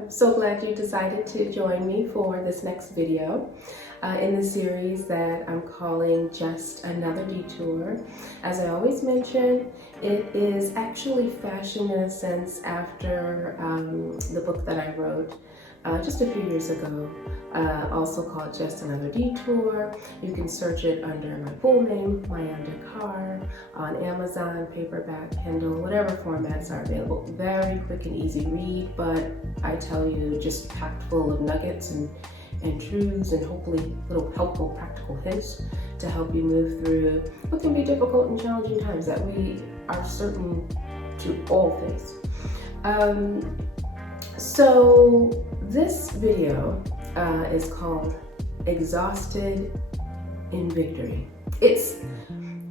I'm so glad you decided to join me for this next video in the series that I'm calling Just Another Detour. As I always mention, it is actually fashioned in a sense after the book that I wrote just a few years ago, also called Just Another Detour. You can search it under my full name, Mayanda Carr, on Amazon, paperback, Kindle, whatever formats are available. Very quick and easy read, but I tell you, just packed full of nuggets and truths and hopefully little helpful practical hints to help you move through what can be difficult and challenging times that we are certain to all face. So this video is called Exhausted in Victory. It's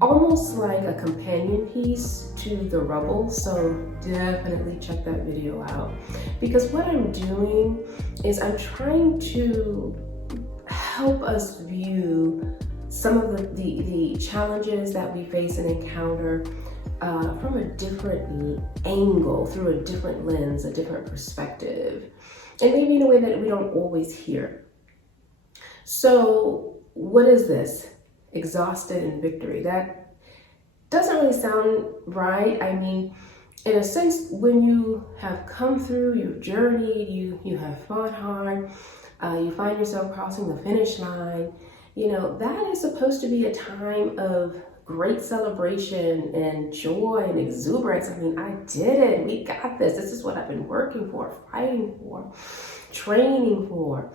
almost like a companion piece to The Rubble, so definitely check that video out. Because what I'm doing is I'm trying to help us view some of the challenges that we face and encounter from a different angle, through a different lens, a different perspective, and maybe in a way that we don't always hear. So what is this? Exhausted in victory. That doesn't really sound right. I mean, in a sense, when you have come through, you've journeyed, you have fought hard, you find yourself crossing the finish line, you know, that is supposed to be a time of great celebration and joy and exuberance. I mean, I did it. We got this. This is what I've been working for, fighting for, training for.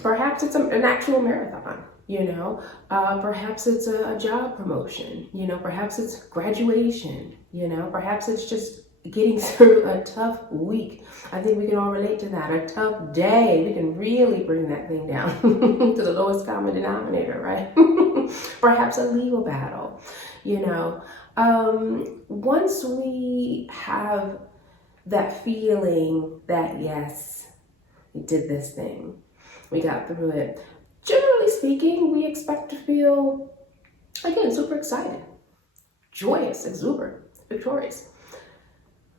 Perhaps it's an actual marathon, you know. Perhaps it's a job promotion, you know. Perhaps it's graduation, you know. Perhaps it's just getting through a tough week. I think we can all relate to that. A tough day. We can really bring that thing down to the lowest common denominator, right? Perhaps a legal battle, you know. Once we have that feeling that, yes, we did this thing, we got through it, generally speaking, we expect to feel, again, super excited, joyous, exuberant, victorious.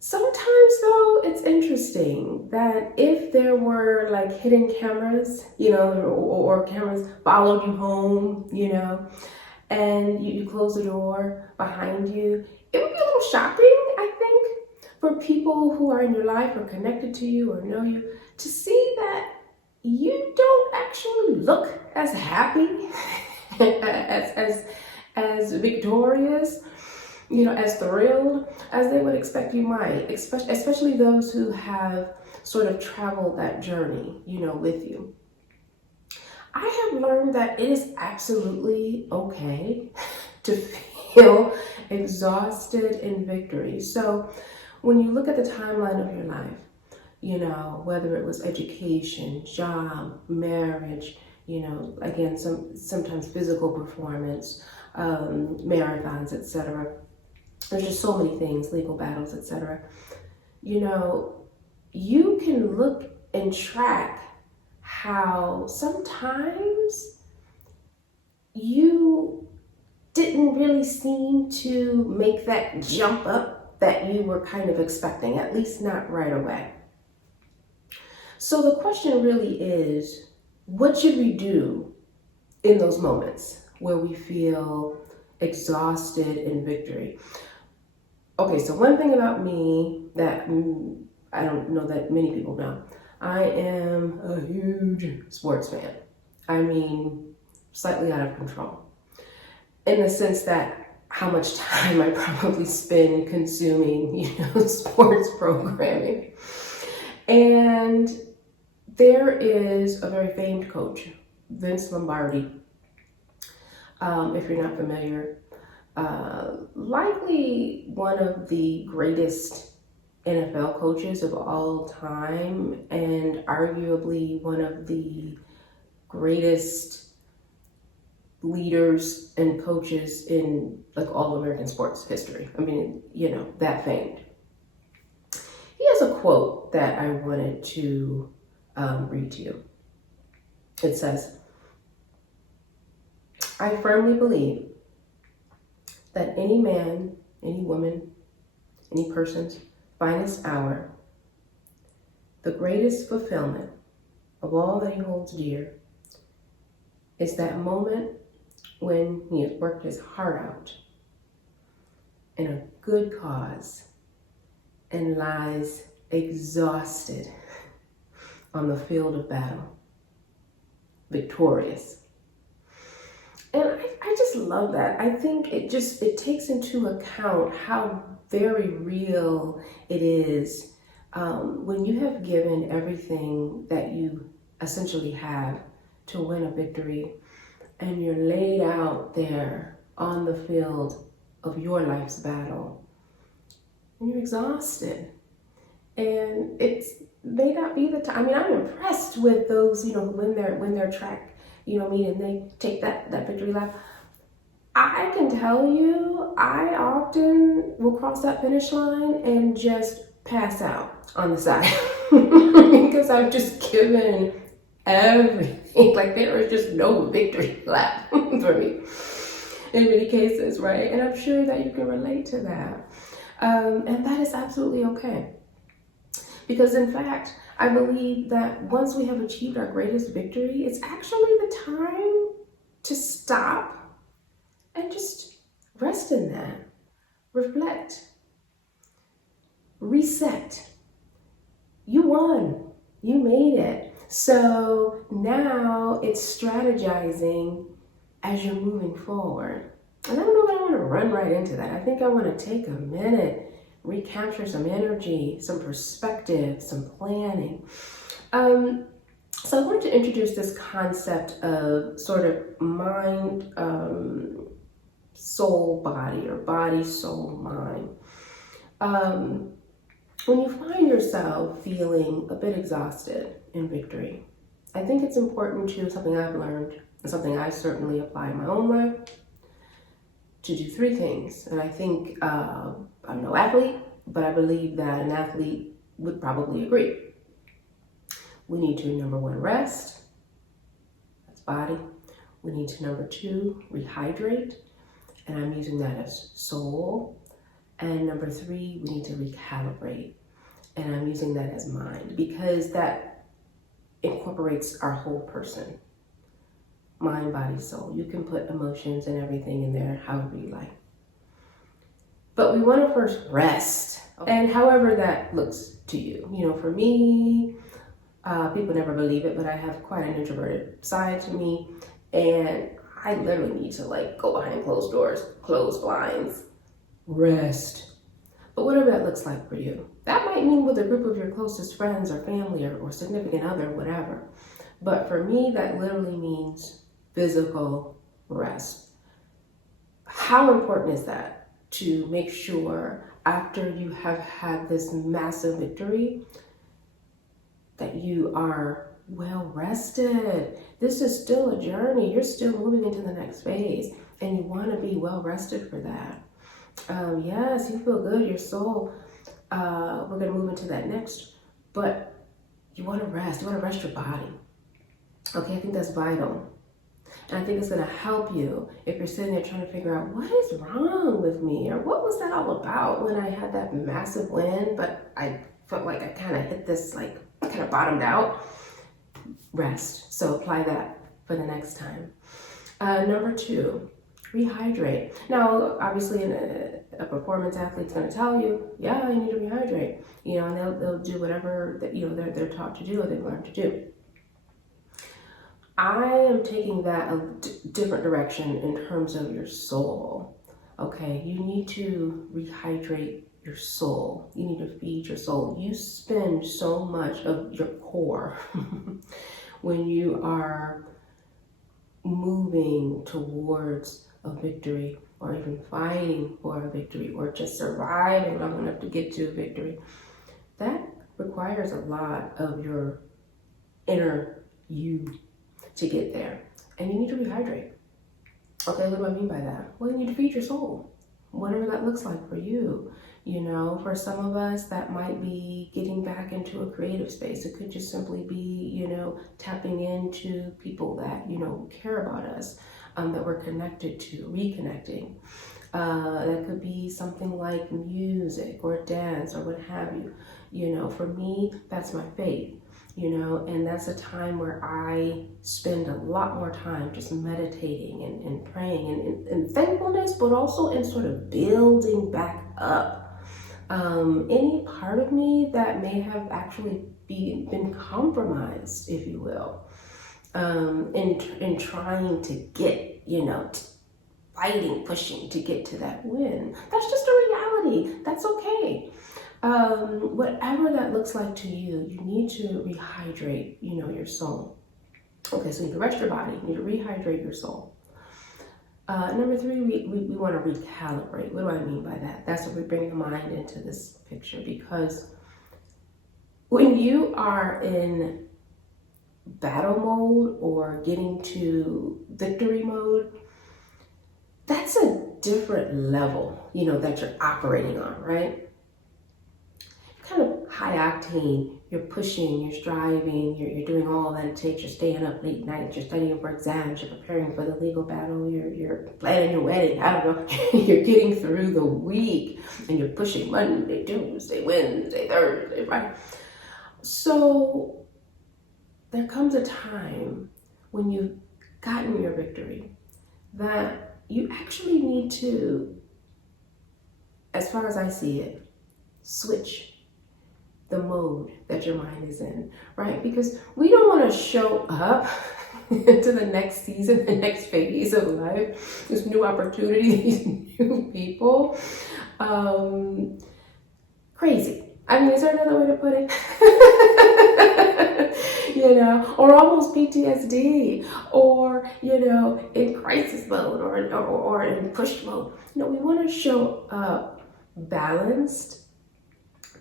Sometimes, though, it's interesting that if there were like hidden cameras, you know, or cameras followed you home, you know, and you close the door behind you, it would be a little shocking, I think, for people who are in your life or connected to you or know you, to see that you don't actually look as happy, as victorious, you know, as thrilled as they would expect you might, especially those who have sort of traveled that journey, you know, with you. I have learned that it is absolutely okay to feel exhausted in victory. So when you look at the timeline of your life, you know, whether it was education, job, marriage, you know, again, sometimes physical performance, marathons, etc. There's just so many things, legal battles, etc. You know, you can look and track how sometimes you didn't really seem to make that jump up that you were kind of expecting, at least not right away. So the question really is, what should we do in those moments where we feel exhausted in victory? Okay, so one thing about me that I don't know that many people know, I am a huge sports fan. I mean, slightly out of control. In the sense that how much time I probably spend consuming, you know, sports programming. And there is a very famed coach, Vince Lombardi. If you're not familiar, likely one of the greatest NFL coaches of all time, and arguably one of the greatest leaders and coaches in like all American sports history. I mean, you know, that famed. He has a quote that I wanted to read to you. It says, "I firmly believe that any man, any woman, any person's finest hour The greatest fulfillment of all that he holds dear is that moment when he has worked his heart out in a good cause and lies exhausted on the field of battle, victorious. And I just love that. I think it takes into account how very real it is when you have given everything that you essentially have to win a victory, and you're laid out there on the field of your life's battle, and you're exhausted. And it may not be the time. I mean, I'm impressed with those, who win their track, meet, and they take that victory lap. I can tell you, I often will cross that finish line and just pass out on the side because I've just given everything. Like, there is just no victory lap for me in many cases, right? And I'm sure that you can relate to that. And that is absolutely okay. Because in fact, I believe that once we have achieved our greatest victory, it's actually the time to stop and just rest in that, reflect, reset. You won, you made it. So now it's strategizing as you're moving forward. And I don't know that I want to run right into that. I think I want to take a minute, recapture some energy, some perspective, some planning. So I wanted to introduce this concept of sort of mind, soul, body, or body, soul, mind. When you find yourself feeling a bit exhausted in victory, I think it's important to, something I've learned, and something I certainly apply in my own life, to do three things. And I think, I'm no athlete, but I believe that an athlete would probably agree. We need to, number one, rest. That's body. We need to, number two, rehydrate. And I'm using that as soul. And number three, we need to recalibrate. And I'm using that as mind, because that incorporates our whole person. Mind, body, soul. You can put emotions and everything in there however you like. But we want to first rest. And however that looks to you. For me, people never believe it, but I have quite an introverted side to me. And I literally need to go behind closed doors, close blinds, rest. But whatever that looks like for you. That might mean with a group of your closest friends or family or significant other, whatever. But for me, that literally means physical rest. How important is that? To make sure after you have had this massive victory that you are well rested. This is still a journey. You're still moving into the next phase, and you want to be well rested for that. Yes, you feel good, your soul. We're going to move into that next, but you want to rest. You want to rest your body. Okay, I think that's vital. And I think it's going to help you if you're sitting there trying to figure out what is wrong with me, or what was that all about when I had that massive win, but I felt like I kind of hit this, I kind of bottomed out. Rest. So apply that for the next time. Number two, rehydrate. Now, obviously, a performance athlete's going to tell you, yeah, you need to rehydrate. And they'll do whatever that they're taught to do or they've learned to do. I am taking that a different direction in terms of your soul. Okay, you need to rehydrate your soul. You need to feed your soul. You spend so much of your core when you are moving towards a victory, or even fighting for a victory, or just surviving long enough to get to a victory. That requires a lot of your inner you to get there. And you need to rehydrate. Okay, what do I mean by that? Well, you need to feed your soul, whatever that looks like for you. For some of us, that might be getting back into a creative space. It could just simply be, tapping into people that, care about us, that we're connected to, reconnecting. That could be something like music or dance or what have you. You know, for me, that's my faith. You know, and that's a time where I spend a lot more time just meditating and praying and thankfulness, but also in sort of building back up any part of me that may have actually been compromised, if you will, in trying to get, you know, fighting, pushing to get to that win. That's just a reality. That's okay. Whatever that looks like to you, you need to rehydrate, you know, your soul. Okay, so you need to rest your body, you need to rehydrate your soul. Number three, we want to recalibrate. What do I mean by that? That's what we bring the mind into this picture, because when you are in battle mode or getting to victory mode, that's a different level, you know, that you're operating on, right? Kind of high octane, you're pushing, you're striving, you're doing all that it takes, you're staying up late nights, you're studying for exams, you're preparing for the legal battle, you're planning your wedding, I don't know, you're getting through the week, and you're pushing Monday, Tuesday, Wednesday, Thursday, right? So there comes a time when you've gotten your victory that you actually need to, as far as I see it, switch the mode that your mind is in, right? Because we don't want to show up to the next season, the next phase of life, this new opportunity, these new people, crazy. I mean, is there another way to put it? You know, or almost PTSD, or, you know, in crisis mode, or in push mode. You know, we want to show up balanced,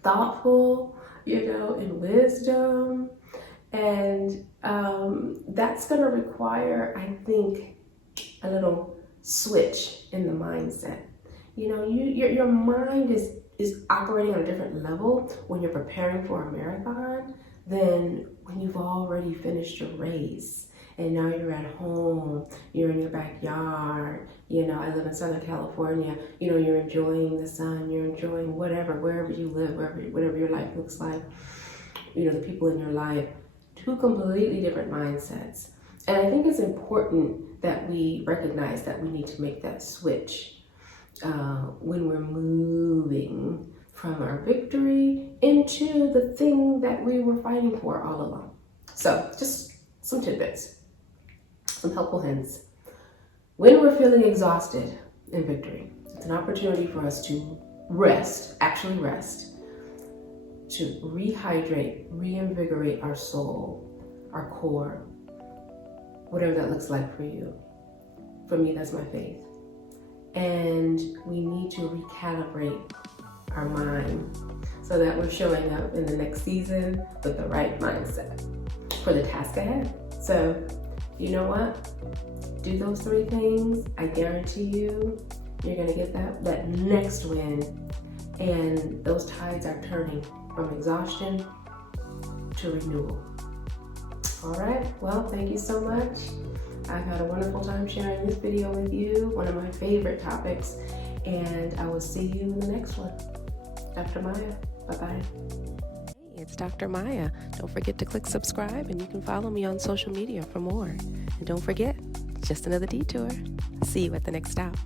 thoughtful, you know, in wisdom, and that's going to require, I think, a little switch in the mindset. You know, your mind is operating on a different level when you're preparing for a marathon than when you've already finished your race and now you're at home, you're in your backyard. You know, I live in Southern California. You know, you're enjoying the sun, you're enjoying wherever you live, whatever your life looks like. You know, the people in your life, two completely different mindsets. And I think it's important that we recognize that we need to make that switch when we're moving from our victory into the thing that we were fighting for all along. So just some tidbits, some helpful hints. When we're feeling exhausted in victory, it's an opportunity for us to rest, actually rest, to rehydrate, reinvigorate our soul, our core, whatever that looks like for you. For me, that's my faith. And we need to recalibrate our mind so that we're showing up in the next season with the right mindset for the task ahead. So, you know what? Do those three things. I guarantee you're gonna get that next win, and those tides are turning from exhaustion to renewal. All right, well, thank you so much. I've had a wonderful time sharing this video with you, one of my favorite topics, and I will see you in the next one. Dr. Maya, bye-bye. Hey, it's Dr. Maya. Don't forget to click subscribe, and you can follow me on social media for more. And don't forget, just another detour. See you at the next stop.